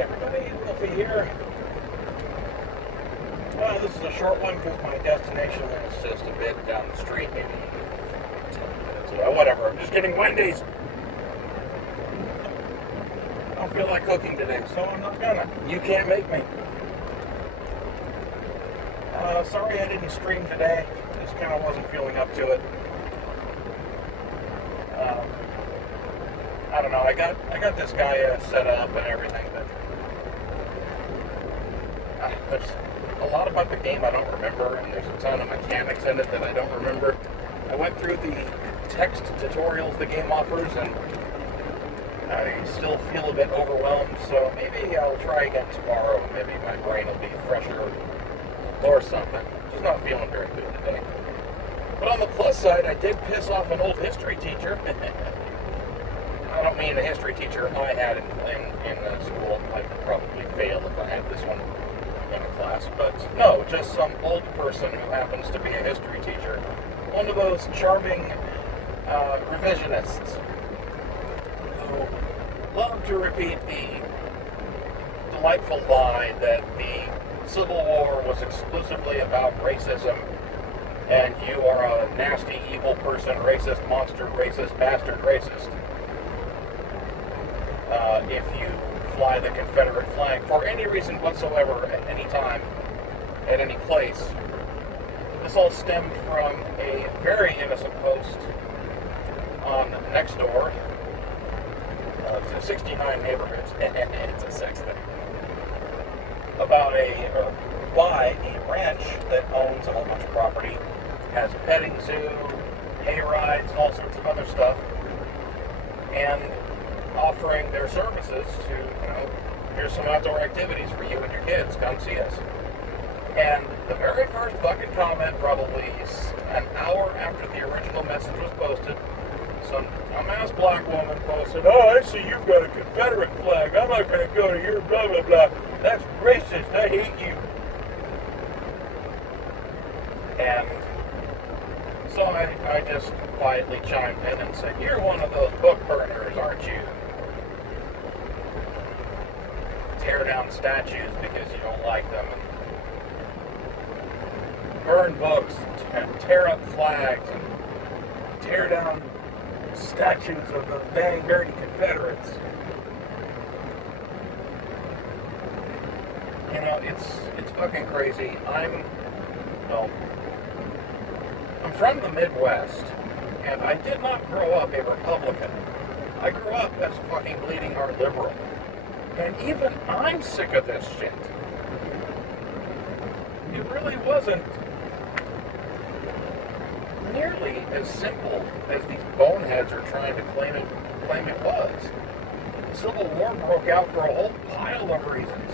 Everybody, Willfe here. Well, this is a short one because my destination is just a bit down the street, maybe 10 minutes away. Whatever, I'm just getting Wendy's. I don't feel like cooking today, so I'm not gonna. You can't make me. Sorry I didn't stream today. Just kind of wasn't feeling up to it. I don't know. I got this guy set up and everything, but there's a lot about the game I don't remember, and there's a ton of mechanics in it that I don't remember. I went through the text tutorials the game offers, and I still feel a bit overwhelmed, so maybe I'll try again tomorrow. Maybe my brain will be fresher or something. Just not feeling very good today. But on the plus side, I did piss off an old history teacher. I don't mean a history teacher I had in school. I'd probably fail if I had this one in a class. But no, just some old person who happens to be a history teacher. One of those charming revisionists who love to repeat the delightful lie that the Civil War was exclusively about racism, and you are a nasty, evil person, racist, monster, racist, bastard, racist. If you fly the Confederate flag for any reason whatsoever, at any time, at any place. This all stemmed from a very innocent post on Nextdoor. It's a 69 neighborhoods, it's a sex thing. About by a ranch that owns a whole bunch of property, has a petting zoo, hay rides, all sorts of other stuff, and offering their services to, here's some outdoor activities for you and your kids, come see us. And the very first fucking comment, probably an hour after the original message was posted, some dumbass black woman posted, "Oh, I see you've got a Confederate flag. I'm not going to go to your blah, blah, blah. That's racist. I hate you." And so I just quietly chimed in and said, "You're one of those book burners, aren't you? Tear down statues because you don't like them, and burn books, and tear up flags, and tear down statues of those dang dirty Confederates." It's fucking crazy. I'm from the Midwest, and I did not grow up a Republican. I grew up as a fucking bleeding heart liberal. And even I'm sick of this shit. It really wasn't nearly as simple as these boneheads are trying to claim it was. The Civil War broke out for a whole pile of reasons.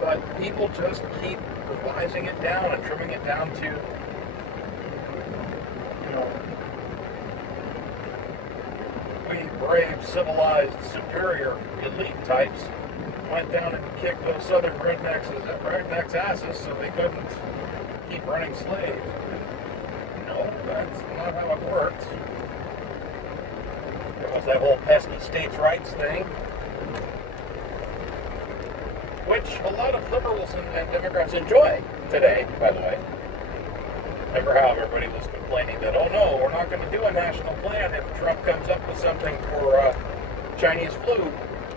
But people just keep revising it down and trimming it down to, we brave, civilized, superior, elite types went down and kicked those southern rednecks' asses so they couldn't keep running slaves. No, that's not how it works. There was that whole pesky states' rights thing, which a lot of liberals and Democrats enjoy today, by the way. Remember how everybody was complaining that, oh no, we're not going to do a national plan if Trump comes up with something for Chinese flu.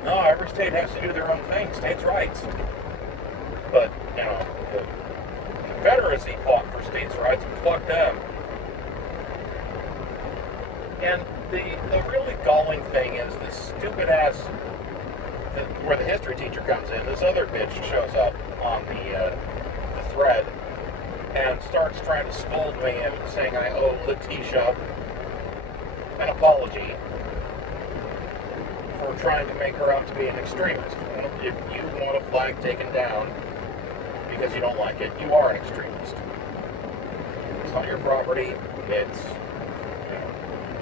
No, every state has to do their own thing, states' rights. But, the Confederacy fought for states' rights, but fuck them. And the really galling thing is this stupid ass, where the history teacher comes in, this other bitch shows up on the thread and starts trying to scold me and saying I owe Letitia an apology for trying to make her out to be an extremist. If you want a flag taken down because you don't like it, you are an extremist. It's not your property. It's,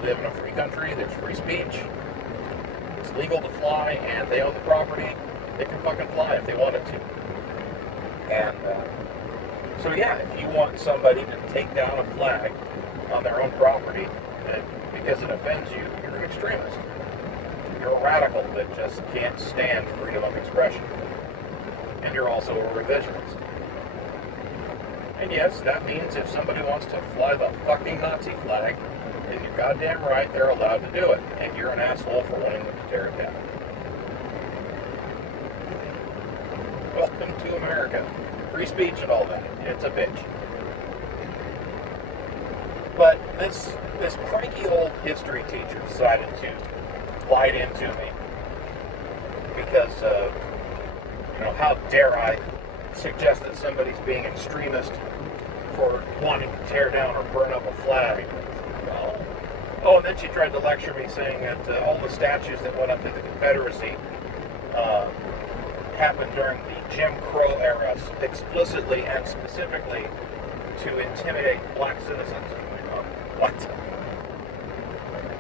we live in a free country. There's free speech. It's legal to fly, and they own the property. They can fucking fly if they wanted to. And so yeah, if you want somebody to take down a flag on their own property because it offends you, you're an extremist. You're a radical that just can't stand freedom of expression. And you're also a revisionist. And yes, that means if somebody wants to fly the fucking Nazi flag, then you're goddamn right they're allowed to do it. And you're an asshole for wanting them to tear it down. Welcome to America. Free speech and all that. It's a bitch. But this cranky old history teacher decided to light into me. Because, how dare I suggest that somebody's being extremist for wanting to tear down or burn up a flag. Oh, and then she tried to lecture me saying that all the statues that went up to the Confederacy happened during the Jim Crow era, explicitly and specifically to intimidate black citizens. What?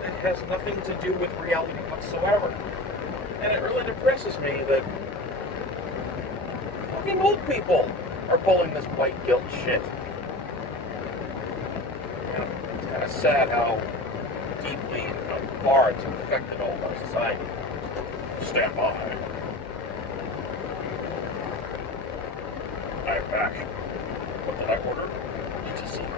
That has nothing to do with reality whatsoever. And it really depresses me that fucking old people are pulling this white guilt shit. It's kind of sad how deeply and how far it's affected all of our society. Stand by. I'm back. What did I order? It's a secret.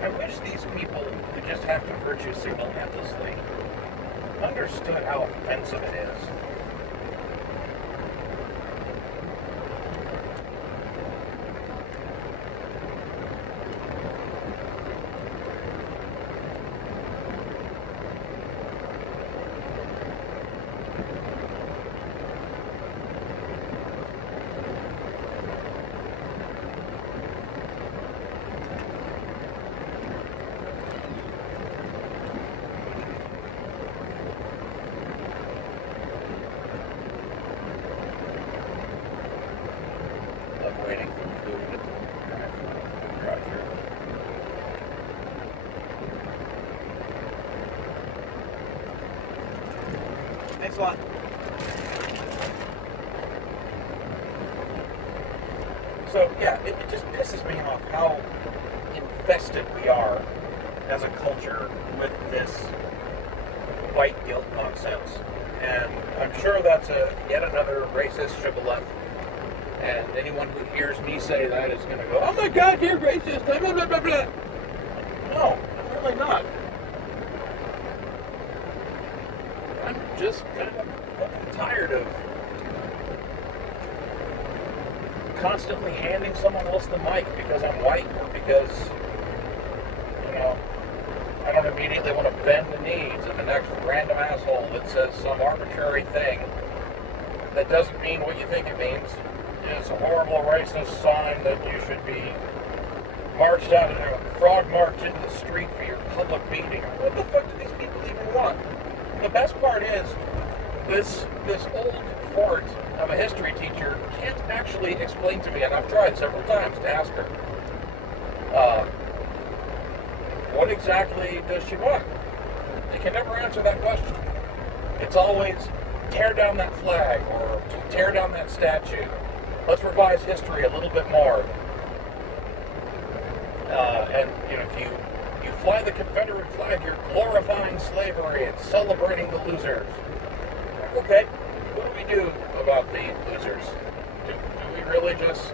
I wish these people who just have to virtue signal endlessly understood how offensive it is. Waiting for food. Right here. Thanks a lot. So yeah, it just pisses me off how infested we are as a culture with this white guilt nonsense. And I'm sure that's yet another racist shibboleth. And anyone who hears me say that is going to go, oh my God, you're racist, blah, blah, blah, blah. No, I'm really not. I'm just kind of fucking tired of constantly handing someone else the mic because I'm white or because, I don't immediately want to bend the knee to the next random asshole that says some arbitrary thing that doesn't mean what you think it means. It's a horrible racist sign that you should be marched out and a frog march into the street for your public meeting. What the fuck do these people even want? The best part is this old fort of a history teacher can't actually explain to me, and I've tried several times to ask her, what exactly does she want? They can never answer that question. It's always tear down that flag or tear down that statue. Let's revise history a little bit more. And if you fly the Confederate flag, you're glorifying slavery and celebrating the losers. Okay, what do we do about the losers? Do we really just,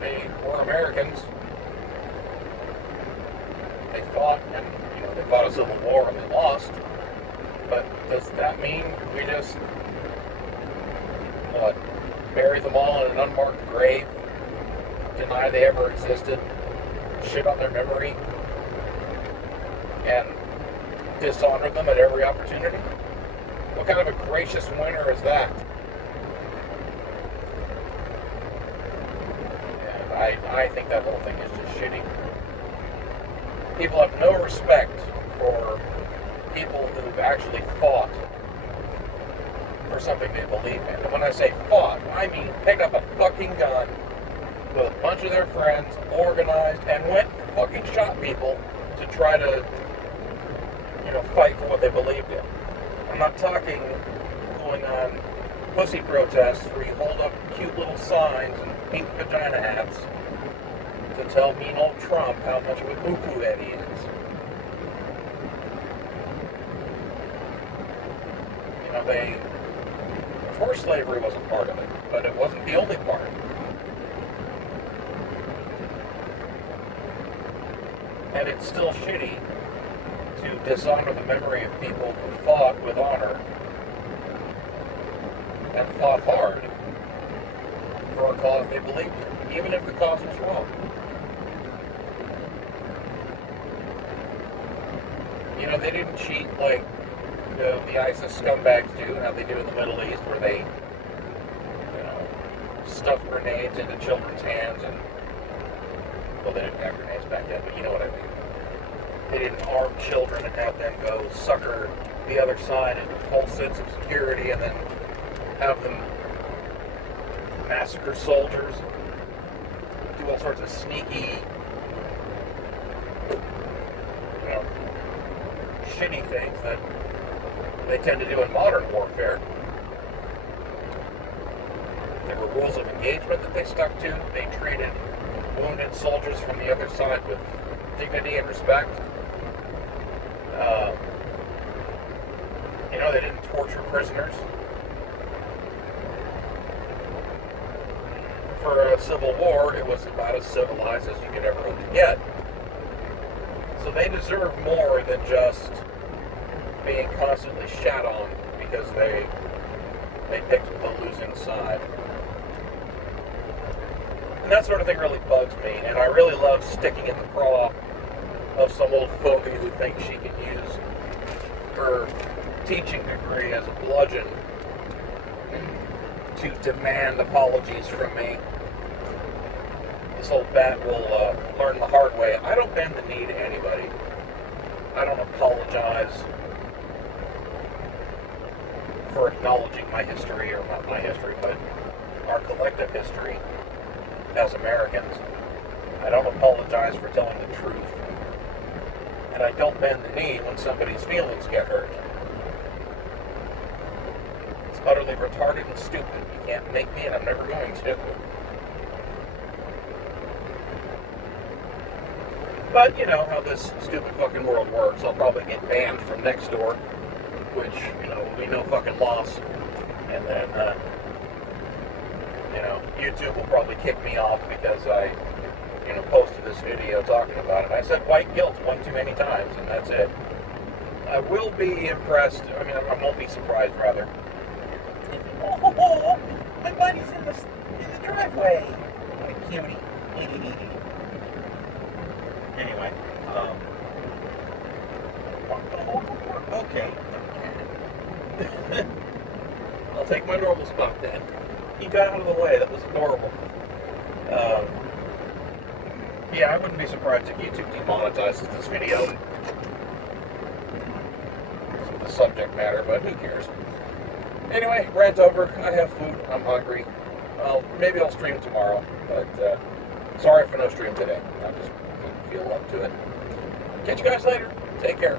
they were Americans. They fought, and they fought a civil war and they lost. But does that mean we just bury them all in an unmarked grave, deny they ever existed, shit on their memory, and dishonor them at every opportunity? What kind of a gracious winner is that? And I think that whole thing is just shitty. People have no respect for people who've actually fought for something they believe in. And when I say fought, I mean pick up a fucking gun with a bunch of their friends, organized, and went and fucking shot people to try to, fight for what they believed in. I'm not talking going on pussy protests where you hold up cute little signs and pink vagina hats to tell mean old Trump how much of a poo-poo head he is. You know, of course slavery wasn't part of it, but it wasn't the only part. And it's still shitty to dishonor the memory of people who fought with honor and fought hard for a cause they believed in, even if the cause was wrong. You know, they didn't cheat like the ISIS scumbags do, how they do in the Middle East, where they, stuff grenades into children's hands and, well, they didn't have grenades back then, but you know what I mean. They didn't arm children and have them go sucker the other side into a false sense of security and then have them massacre soldiers, do all sorts of sneaky, shitty things that they tend to do in modern warfare. There were rules of engagement that they stuck to. They treated wounded soldiers from the other side with dignity and respect. They didn't torture prisoners. For a civil war, it was about as civilized as you could ever hope to get. So they deserve more than just being constantly shat on because they picked the losing side. And that sort of thing really bugs me, and I really love sticking in the craw of some old fogey who thinks she can use her teaching degree as a bludgeon to demand apologies from me. This old bat will learn the hard way. I don't bend the knee to anybody. I don't apologize for acknowledging my history, or not my history, but our collective history as Americans. I don't apologize for telling the truth. And I don't bend the knee when somebody's feelings get hurt. It's utterly retarded and stupid. You can't make me, and I'm never going to. But you know how this stupid fucking world works. I'll probably get banned from Nextdoor, which, will be no fucking loss. And then, YouTube will probably kick me off because I, posted this video talking about it. I said white guilt one too many times, and that's it. I will be impressed. I won't be surprised, rather. Oh, my buddy's in the driveway. What a cutie. Anyway, okay. I'll take my normal spot then. You got out of the way. That was adorable. Yeah, I wouldn't be surprised if YouTube demonetizes this video. It's the subject matter, but who cares? Anyway, rant over. I have food. I'm hungry. Maybe I'll stream tomorrow, but sorry for no stream today. I just didn't feel up to it. Catch you guys later. Take care.